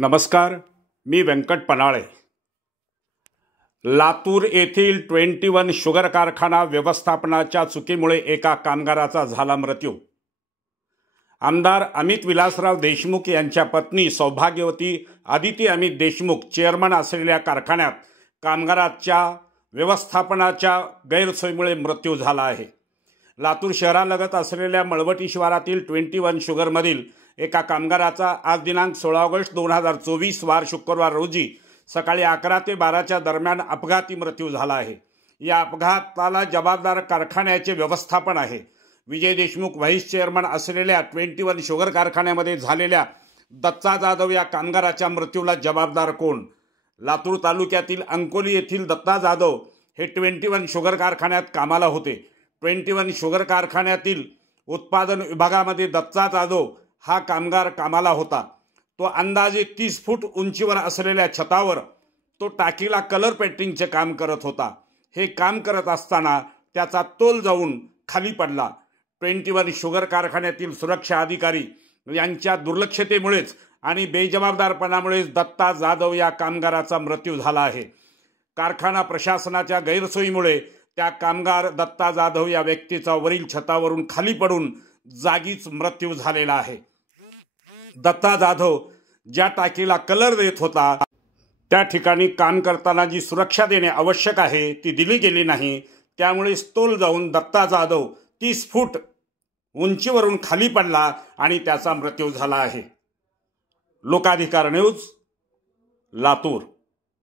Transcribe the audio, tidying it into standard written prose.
नमस्कार, मी व्यंकट पनाळे। लातूर येथील 21 शुगर कारखाना व्यवस्थापनाच्या चुकीमुळे एका कामगाराचा झाला मृत्यू। आमदार अमित विलासराव देशमुख यांच्या पत्नी सौभाग्यवती आदिती अमित देशमुख चेअरमन असलेल्या कारखान्यात कामगाराच्या व्यवस्थापनाच्या गैरसोयीमुळे मृत्यू झाला आहे। लातूर शहरालगत असलेल्या मळवटी शिवारातील 21 शुगरमधील एका कामगाराचा आज दिनांक 16 ऑगस्ट 2024 वार शुक्रवार रोजी सकाळी 11 ते 12च्या दरम्यान अपघाती मृत्यू झाला आहे। या अपघाताला जबाबदार कारखान्याचे व्यवस्थापन आहे। विजय देशमुख व्हाईस चेअरमन असलेल्या 21 शुगर कारखान्यामध्ये झालेल्या दत्ता जाधव या कामगाराच्या मृत्यूला जबाबदार कोण? लातूर तालुक्यातील अंकोली येथील दत्ता जाधव हे 21 शुगर कारखान्यात कामाला होते। 21 शुगर कारखान्यातील उत्पादन विभागामध्ये दत्ता जाधव हा कामगार कामाला होता। तो अंदाजे 30 फूट उंचीवर असलेल्या छतावर तो टाकीला कलर पेंटिंगचे काम करत होता। हे काम करत असताना त्याचा तोल जाऊन खाली पडला। 21 शुगर कारखान्यातील सुरक्षा अधिकारी यांच्या दुर्लक्षतेमुळेच आणि बेजबाबदारपणामुळेच दत्ता जाधव या कामगाराचा मृत्यू झाला आहे। कारखाना प्रशासनाच्या गैरसोयीमुळे त्या कामगार दत्ता जाधव या व्यक्तीचा वरील छतावरून खाली पडून जागीच मृत्यू झालेला आहे। दत्ता जाधव ज्या टाकीला कलर देत होता त्या ठिकाणी काम करताना जी सुरक्षा देणे आवश्यक आहे ती दिली गेली नाही। त्यामुळे तोल जाऊन दत्ता जाधव 30 फूट उंचीवरून खाली पडला आणि त्याचा मृत्यू झाला आहे। लोकाधिकार न्यूज, लातूर।